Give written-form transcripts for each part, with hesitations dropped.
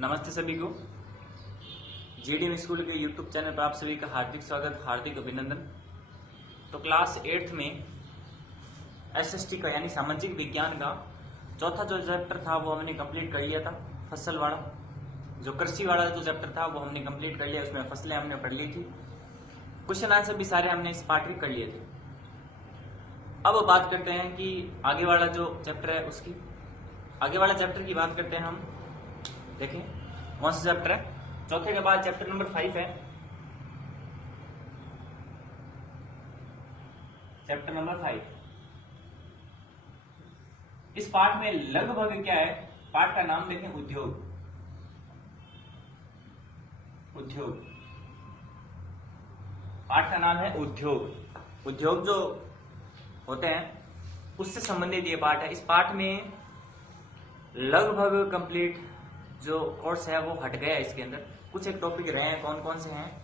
नमस्ते सभी को। जीडीएम स्कूल के यूट्यूब चैनल पर आप सभी का हार्दिक स्वागत, हार्दिक अभिनंदन। तो क्लास 8th में एसएसटी का यानी सामाजिक विज्ञान का चौथा जो चैप्टर था वो हमने कंप्लीट कर लिया था। फसल वाला जो कृषि वाला जो चैप्टर था वो हमने कंप्लीट कर लिया। उसमें फसलें हमने पढ़ ली थी, क्वेश्चन आंसर भी सारे हमने इस पार्ट में कर लिए थे। अब बात करते हैं कि आगे वाला जो चैप्टर है उसकी आगे वाला चैप्टर की बात करते हैं हम। देखें कौन सा चैप्टर है। चौथे के बाद चैप्टर नंबर 5 है, चैप्टर नंबर 5। इस पार्ट में लगभग क्या है, पार्ट का नाम देखें उद्योग। उद्योग पार्ट का नाम है उद्योग। उद्योग जो होते हैं उससे संबंधित ये पार्ट है। इस पार्ट में लगभग कंप्लीट जो कोर्स है वो हट गया है। इसके अंदर कुछ एक टॉपिक रहे हैं, कौन कौन से हैं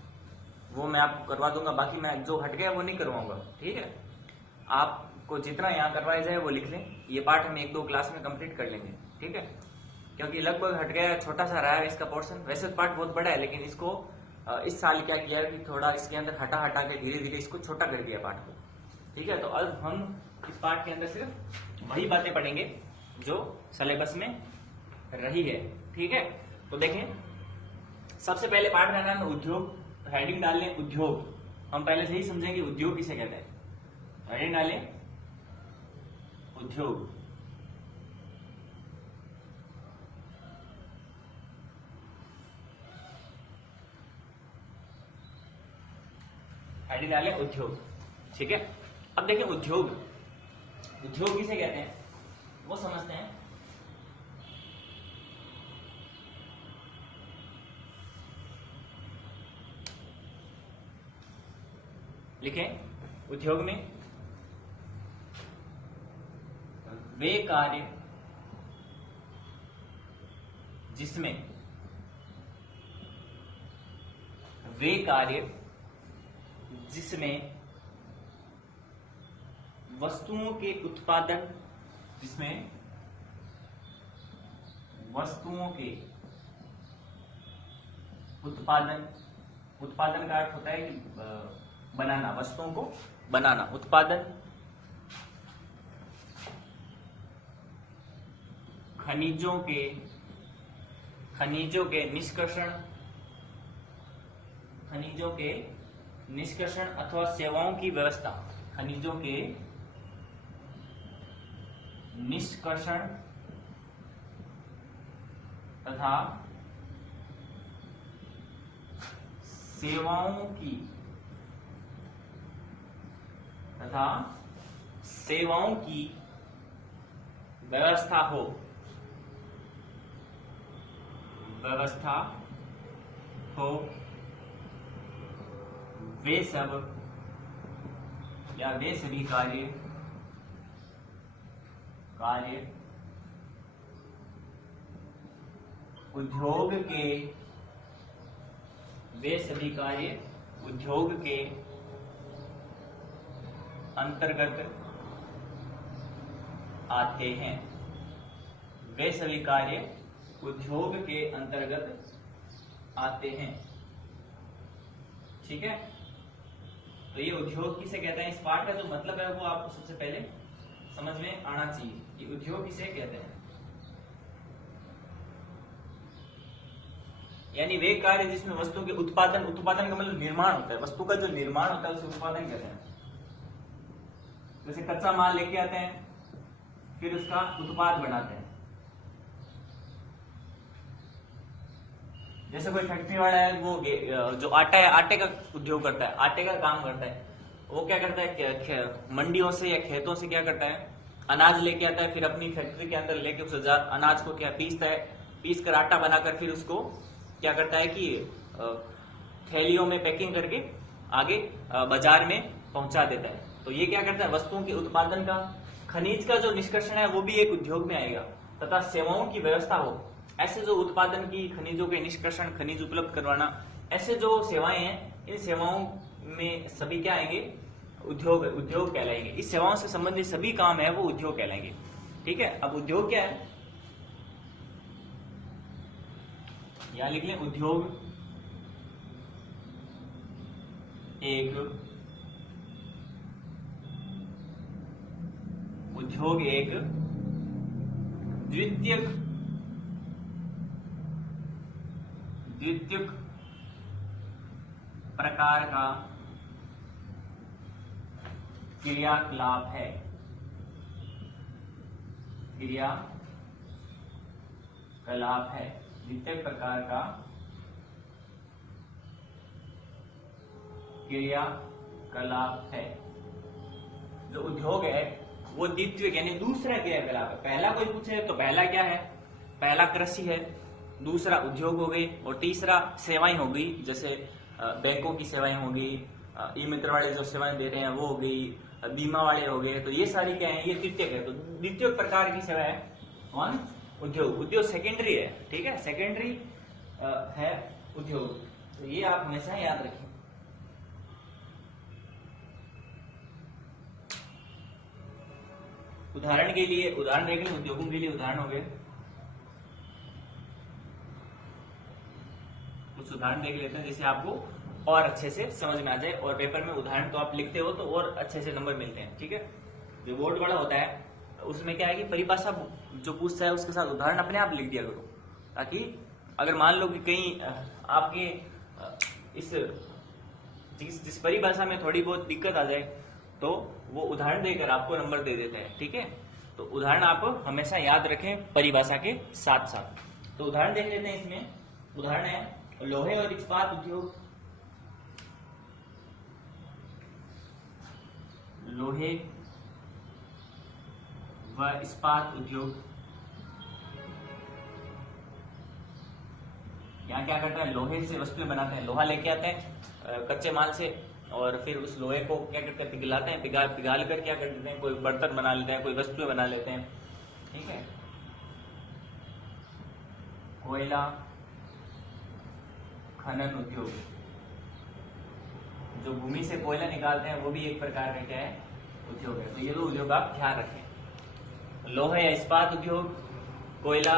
वो मैं आपको करवा दूंगा, बाकी मैं जो हट गया वो नहीं करवाऊंगा। ठीक है, आपको जितना यहाँ करवाया जाए वो लिख लें। ये पार्ट हम 1-2 क्लास में कंप्लीट कर लेंगे। ठीक है, क्योंकि लगभग हट गया है, छोटा सा रहा है इसका पोर्शन। वैसे तो पार्ट बहुत बड़ा है, लेकिन इसको इस साल क्या किया है कि थोड़ा इसके अंदर हटा के धीरे धीरे इसको छोटा कर दिया पार्ट को। ठीक है, तो अब हम इस पार्ट के अंदर सिर्फ वही बातें पढ़ेंगे जो सिलेबस में रही है। ठीक है, तो देखें सबसे पहले पार्ट का नाम है उद्योग। हेडिंग डाल लें उद्योग। हम पहले से ही समझेंगे उद्योग किसे कहते हैं। हेडिंग डालें उद्योग। हेडिंग डालें उद्योग। ठीक है, अब देखें उद्योग किसे कहते हैं वो समझते हैं। लिखें उद्योग में वे कार्य जिसमें वस्तुओं के उत्पादन उत्पादन का अर्थ होता है कि बनाना, वस्तुओं को बनाना। उत्पादन, खनिजों के निष्कर्षण अथवा सेवाओं की व्यवस्था। खनिजों के निष्कर्षण तथा सेवाओं की व्यवस्था हो वे सभी कार्य उद्योग के अंतर्गत आते हैं। वे सभी कार्य उद्योग के अंतर्गत आते हैं। ठीक है, तो ये उद्योग किसे कहते हैं। इस पार्ट का जो मतलब है वो आपको सबसे पहले समझ में आना चाहिए। ये उद्योग किसे कहते हैं, यानी वे कार्य जिसमें वस्तु के उत्पादन का मतलब निर्माण होता है। वस्तु का जो निर्माण होता है उसे उत्पादन कहते हैं। जैसे कच्चा माल लेके आते हैं, फिर उसका उत्पाद बनाते हैं। जैसे कोई फैक्ट्री वाला है, वो जो आटा है, आटे का उद्योग करता है, आटे का काम करता है। वो क्या करता है, मंडियों से या खेतों से क्या करता है, अनाज लेके आता है, फिर अपनी फैक्ट्री के अंदर लेके उस अनाज को क्या पीसता है, पीस कर आटा बनाकर फिर उसको क्या करता है कि थैलियों में पैकिंग करके आगे बाजार में पहुंचा देता है। तो ये क्या करता है, वस्तुओं के उत्पादन का, खनिज का जो निष्कर्षण है वो भी एक उद्योग में आएगा। तथा सेवाओं की व्यवस्था हो, ऐसे जो उत्पादन की, खनिजों के निष्कर्षण, खनिज उपलब्ध करवाना, ऐसे जो सेवाएं हैं, इन सेवाओं में सभी क्या आएंगे, उद्योग कहलाएंगे। इस सेवाओं से संबंधित सभी काम है वो उद्योग कहलाएंगे। ठीक है, अब उद्योग क्या है, यहां लिख लें उद्योग एक द्वितीयक प्रकार का क्रियाकलाप है। द्वितीय प्रकार का क्रियाकलाप है। जो उद्योग है वो द्वितीय यानी दूसरा क्रियाकलाप है। पहला कोई पूछे तो पहला क्या है? पहला कृषि है, दूसरा उद्योग हो गई, और तीसरा सेवाएं हो गई, जैसे बैंकों की सेवाएं हो गई, ई मित्र वाले जो सेवाएं दे रहे हैं वो हो गई, बीमा वाले हो गए। तो ये सारी क्या है? ये द्वितीय है। तो द्वितीय प्रकार की सेवा है कौन? उद्योग। उद्योग सेकेंडरी है, ठीक है, सेकेंडरी है उद्योग। तो ये आप हमेशा याद रखें। उदाहरण के लिए उदाहरण देख लें, उद्योगों के लिए उदाहरण हो गए। कुछ उदाहरण देख लेते हैं जिससे आपको और अच्छे से समझ में आ जाए, और पेपर में उदाहरण तो आप लिखते हो तो और अच्छे से नंबर मिलते हैं, ठीक है। जो बोर्ड वाला होता है उसमें क्या है कि परिभाषा जो पूछता है उसके साथ उदाहरण अपने आप लिख दिया करो, ताकि अगर मान लो कि कहीं आपके इस जिस परिभाषा में थोड़ी बहुत दिक्कत आ जाए तो वो उदाहरण देकर आपको नंबर दे देते हैं, ठीक है। तो उदाहरण आप हमेशा याद रखें परिभाषा के साथ साथ। तो उदाहरण देख लेते हैं। इसमें उदाहरण है लोहे और इस्पात उद्योग। लोहे व इस्पात उद्योग यहाँ क्या करता है? लोहे से वस्तुएं बनाते हैं। लोहा लेके आते हैं कच्चे माल से, और फिर उस लोहे को क्या करते हैं? पिघलाते हैं। पिघाल कर क्या कर देते हैं? कोई बर्तन बना लेते हैं, कोई वस्तुएं बना लेते हैं, ठीक है। कोयला खनन उद्योग, जो भूमि से कोयला निकालते हैं वो भी एक प्रकार का क्या है? उद्योग है। तो ये दो उद्योग आप ध्यान रखें, लोहे या इस्पात उद्योग, कोयला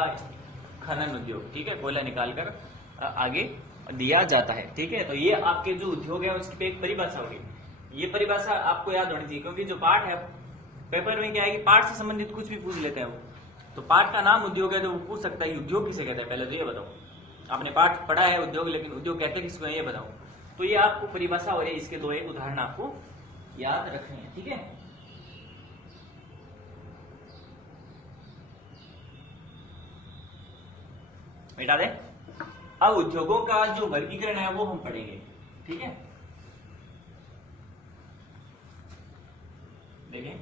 खनन उद्योग, ठीक है। कोयला निकालकर आगे दिया जाता है, ठीक है। तो ये आपके जो उद्योग है उसकी एक परिभाषा होगी। ये परिभाषा आपको याद होनी चाहिए, क्योंकि जो पाठ है पेपर में क्या है कि पाठ से संबंधित कुछ भी पूछ लेते हैं वो। तो पाठ का नाम उद्योग है तो वो पूछ सकता है कि उद्योग किसे कहते हैं। पहले तो ये बताओ, आपने पाठ पढ़ा है उद्योग, लेकिन उद्योग कहते किसको है ये बताओ। तो ये आपको परिभाषा हो रही है, इसके दो एक उदाहरण आपको याद रखने हैं, ठीक है। बेटा दे। अब उद्योगों का जो वर्गीकरण है वो हम पढ़ेंगे, ठीक है। देखिए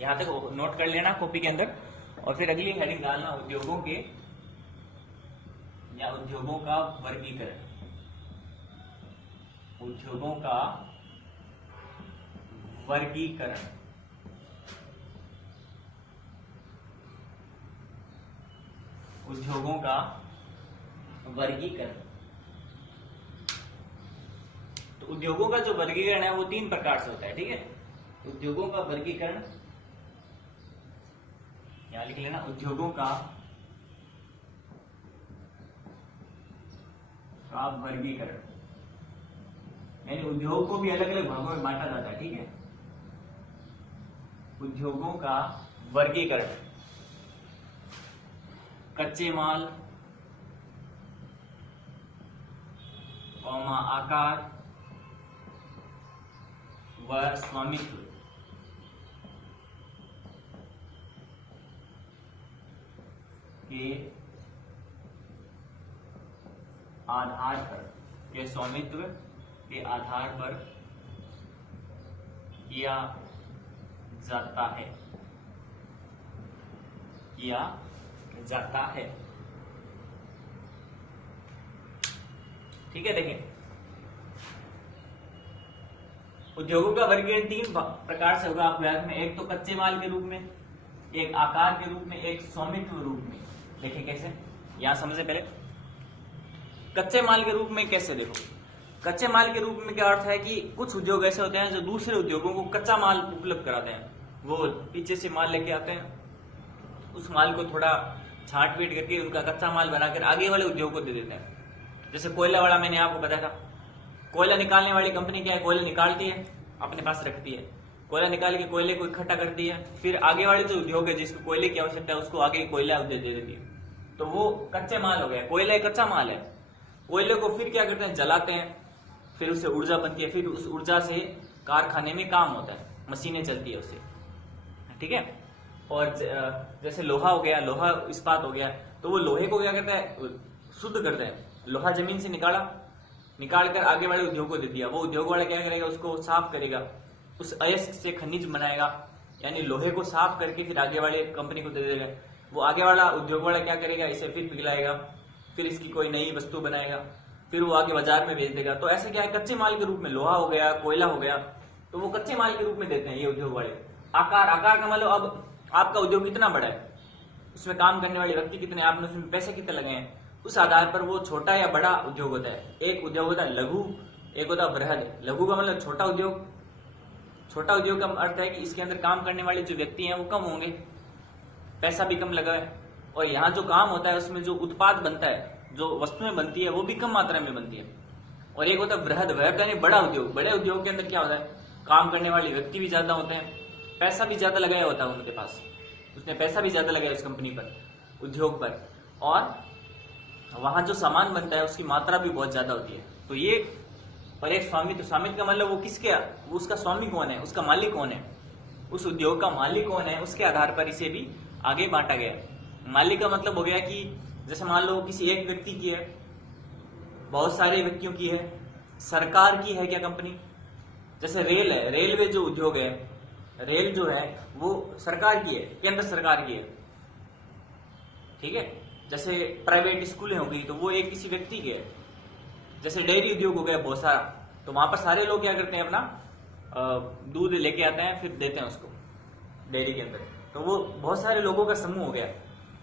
यहां तक नोट कर लेना कॉपी के अंदर, और फिर अगली हेडिंग डालना उद्योगों के या उद्योगों का वर्गीकरण। उद्योगों का वर्गीकरण, उद्योगों का वर्गीकरण। तो उद्योगों का जो वर्गीकरण है वो 3 प्रकार से होता है, ठीक है। उद्योगों का वर्गीकरण यहां लिख लेना, उद्योगों का वर्गीकरण, यानी उद्योग को भी अलग अलग भागों में बांटा जाता है, ठीक है। उद्योगों का वर्गीकरण, कच्चे माल, आकार व स्वामित्व के आधार पर, के स्वामित्व के आधार पर किया जाता है, किया जाता है, ठीक है। देखिए उद्योगों का वर्गीकरण 3 प्रकार से होगा आपको याद में। एक तो कच्चे माल के रूप में, एक आकार के रूप में, एक स्वामित्व रूप में। देखिए कैसे, यहां समझे पहले। कच्चे माल के रूप में कैसे? देखो कच्चे माल के रूप में क्या अर्थ है कि कुछ उद्योग ऐसे होते हैं जो दूसरे उद्योगों को कच्चा माल उपलब्ध कराते हैं। वो पीछे से माल लेके आते हैं, उस माल को थोड़ा छांट पीट करके उनका कच्चा माल बनाकर आगे वाले उद्योग को दे देते हैं। जैसे कोयला वाला मैंने आपको बताया था, कोयला निकालने वाली कंपनी क्या है, कोयला निकालती है अपने पास रखती है, कोयला निकाल के कोयले को इकट्ठा करती है, फिर आगे वाले जो उद्योग है जिसको कोयले की आवश्यकता है उसको आगे कोयला दे देती है। तो वो कच्चे माल हो गया, कोयला एक कच्चा माल है। कोयले को फिर क्या करते हैं, जलाते हैं, फिर उससे ऊर्जा बनती है, फिर उस ऊर्जा से कारखाने में काम होता है, मशीनें चलती है उससे, ठीक है। और जैसे लोहा हो गया, लोहा इस्पात हो गया, तो वो लोहे को क्या करता है, शुद्ध करते हैं। लोहा जमीन से निकाल कर आगे वाले उद्योग को दे दिया, वो उद्योग वाला क्या करेगा, उसको साफ करेगा, उस अयस्क से खनिज बनाएगा, यानी लोहे को साफ करके फिर आगे वाले कंपनी को दे देगा। वो आगे वाला उद्योग वाला क्या करेगा, इसे फिर पिघलाएगा, फिर इसकी कोई नई वस्तु बनाएगा, फिर वो आगे बाजार में बेच देगा। तो ऐसे क्या है, कच्चे माल के रूप में लोहा हो गया, कोयला हो गया, तो वो कच्चे माल के रूप में देते हैं ये उद्योग वाले। आकार का मतलब अब आपका उद्योग कितना बड़ा है, उसमें काम करने वाले व्यक्ति कितने, आपने उसमें पैसे कितने लगे हैं, उस आधार पर वो छोटा या बड़ा उद्योग होता है। एक उद्योग होता है लघु, एक होता है बृहद। लघु का मतलब छोटा उद्योग, छोटा उद्योग का अर्थ है कि इसके अंदर काम करने वाले जो व्यक्ति हैं वो कम होंगे, पैसा भी कम लगा है, और यहाँ जो काम होता है उसमें जो उत्पाद बनता है, जो वस्तुएं बनती है वो भी कम मात्रा में बनती है। और एक होता है बृहद यानी बड़ा उद्योग। बड़े उद्योग के अंदर क्या होता है, काम करने वाले व्यक्ति भी ज्यादा होते हैं, पैसा भी ज्यादा लगाया होता है उनके पास, उसने पैसा भी ज्यादा लगाया इस कंपनी पर, उद्योग पर, और वहां जो सामान बनता है उसकी मात्रा भी बहुत ज्यादा होती है। तो ये पर एक स्वामित्व, स्वामित्व का मतलब वो किसके, वो उसका स्वामी कौन है, उसका मालिक कौन है, उस उद्योग का मालिक कौन है, उसके आधार पर इसे भी आगे बांटा गया है। मालिक का मतलब हो गया कि जैसे मान लो किसी एक व्यक्ति की है, बहुत सारे व्यक्तियों की है, सरकार की है क्या कंपनी, जैसे रेल है, रेलवे जो उद्योग है, रेल जो है वो सरकार की है, केंद्र सरकार की है, ठीक है। जैसे प्राइवेट स्कूलें हो गई तो वो एक किसी व्यक्ति की है। जैसे डेयरी उद्योग हो गया बहुत सारा, तो वहां पर सारे लोग क्या करते हैं, अपना दूध लेके आते हैं, फिर देते हैं उसको डेयरी के अंदर, तो वो बहुत सारे लोगों का समूह हो गया।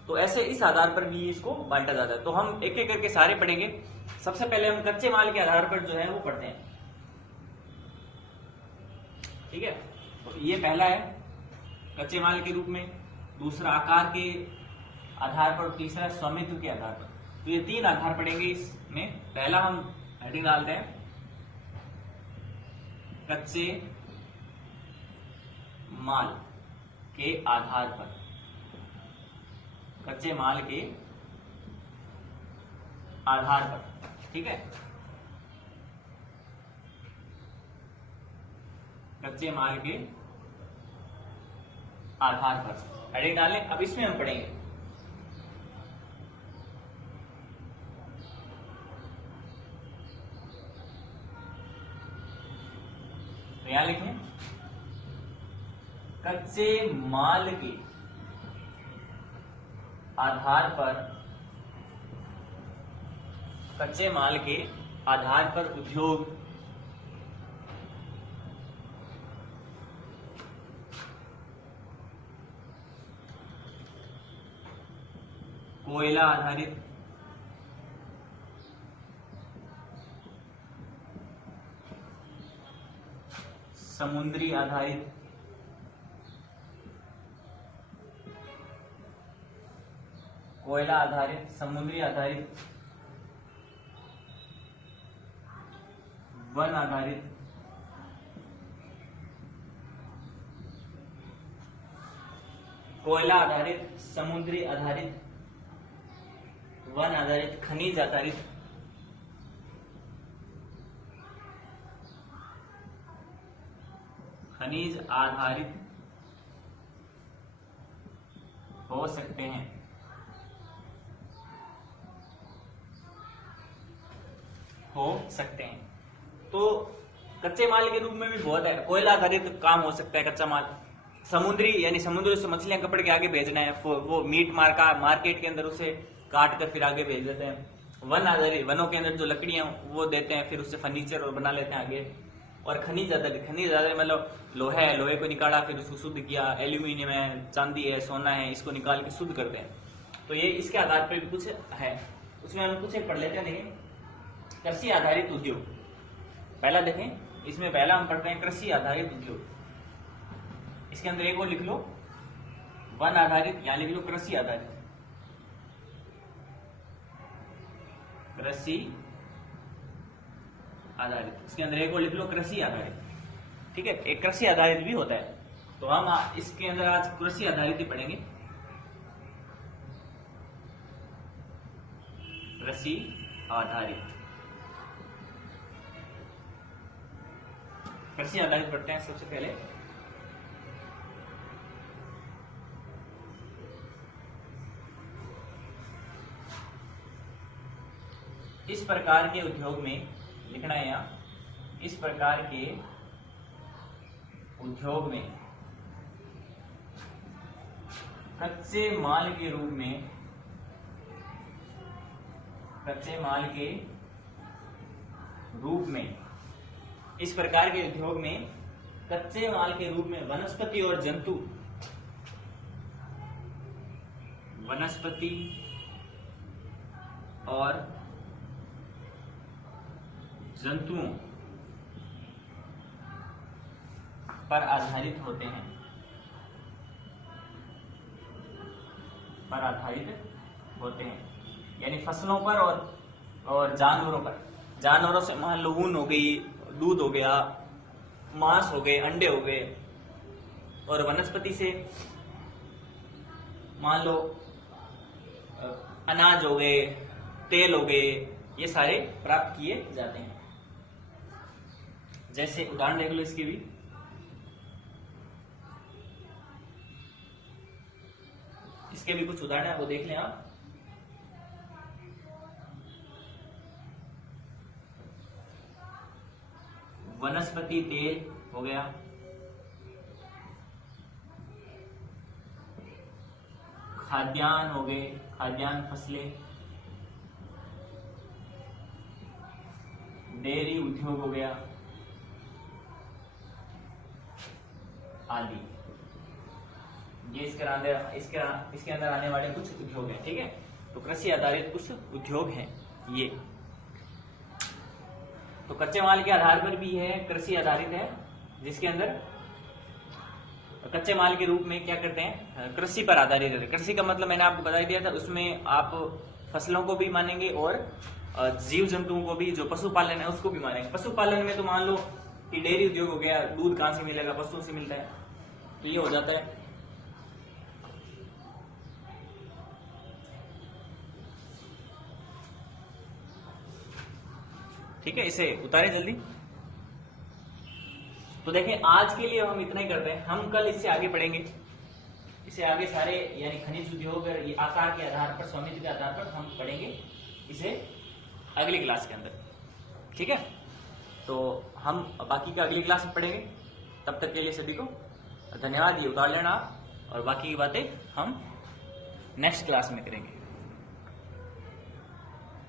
तो ऐसे इस आधार पर भी इसको बांटा जाता है। तो हम एक एक करके सारे पढ़ेंगे। सबसे पहले हम कच्चे माल के आधार पर जो है वो पढ़ते हैं, ठीक है। तो ये पहला है कच्चे माल के रूप में, दूसरा आकार के आधार पर, तीसरा स्वामित्व के आधार पर। तो ये तीन आधार पढ़ेंगे इसमें। पहला हम हेडिंग डालते हैं कच्चे माल के आधार पर, कच्चे माल के आधार पर, ठीक है, कच्चे माल के आधार पर हेडिंग डालें। अब इसमें हम पढ़ेंगे तो यहां लिखें कच्चे माल के आधार पर, कच्चे माल के आधार पर उद्योग कोयला आधारित, समुद्री आधारित, कोयला आधारित, समुद्री आधारित, वन आधारित, कोयला आधारित, समुद्री आधारित, वन आधारित, खनिज आधारित, खनिज आधारित हो सकते हैं। तो कच्चे माल के रूप में भी बहुत है, कोयला आधारित काम हो सकता है कच्चा माल, समुद्री यानी समुद्र से मछलियां पकड़ के आगे भेजना है, वो मीट मार्केट के अंदर उसे काट कर फिर आगे भेज देते हैं। वन आधारित, वनों के अंदर जो लकड़ियां वो देते हैं, फिर उससे फर्नीचर बना लेते हैं आगे। और खनिज आधारित, मतलब लोहा है, लोहे को निकाला फिर उसको शुद्ध किया, एल्यूमिनियम है, चांदी है, सोना है, इसको निकाल के शुद्ध करते हैं। तो ये इसके आधार पर भी कुछ है, उसमें हम कुछ एक पढ़ लेते हैं। देखें कृषि आधारित उद्योग, पहला देखें इसमें पहला हम पढ़ते हैं कृषि आधारित उद्योग। इसके अंदर एक और लिख लो वन आधारित, या लिख लो कृषि आधारित। कृषि आधारित। इसके अंदर एक और लिख लो कृषि आधारित, ठीक है। एक कृषि आधारित भी होता है, तो हम इसके अंदर आज कृषि आधारित ही पढ़ेंगे। कृषि आधारित, कृषि आधारित पढ़ते हैं सबसे पहले। इस प्रकार के उद्योग में, लिखना है यहाँ, इस प्रकार के उद्योग में कच्चे माल के रूप में, कच्चे माल के रूप में, इस प्रकार के उद्योग में कच्चे माल के रूप में वनस्पति और जंतु, वनस्पति और जंतुओं पर आधारित होते हैं, पर आधारित होते हैं, यानी फसलों पर और जानवरों पर। जानवरों से मान लो ऊन हो गई, दूध हो गया, मांस हो गए, अंडे हो गए, और वनस्पति से मान लो अनाज हो गए, तेल हो गए, ये सारे प्राप्त किए जाते हैं। जैसे उदाहरण देख लो इसकी भी, इसके भी कुछ उदाहरण है, वो देख लें आप। वनस्पति तेल हो गया, खाद्यान्न हो गए, खाद्यान्न फसलें, डेयरी उद्योग हो गया आदि। ये इसके अंदर आने वाले कुछ उद्योग हैं, ठीक है। तो कृषि आधारित कुछ उद्योग हैं ये। तो कच्चे माल के आधार पर भी है, कृषि आधारित है, जिसके अंदर कच्चे माल के रूप में क्या करते हैं, कृषि पर आधारित है। कृषि का मतलब मैंने आपको बता दिया था, उसमें आप फसलों को भी मानेंगे और जीव जंतुओं को भी, जो पशुपालन है उसको भी मानेंगे। पशुपालन में तो मान लो कि डेयरी उद्योग हो गया, दूध कहां से मिलेगा, पशुओं से मिलता है, तो ये हो जाता है। ठीक है, इसे उतारें जल्दी। तो देखें, आज के लिए हम इतना ही करते हैं, हम कल इससे आगे पढ़ेंगे। इसे आगे सारे यानी खनिज उद्योग और ये आकार के आधार पर, स्वामित्व के आधार पर हम पढ़ेंगे इसे अगली क्लास के अंदर, ठीक है। तो हम बाकी का अगली क्लास में पढ़ेंगे। तब तक के लिए सभी को धन्यवाद। ये उतार लेना आप, और बाकी की बातें हम नेक्स्ट क्लास में करेंगे।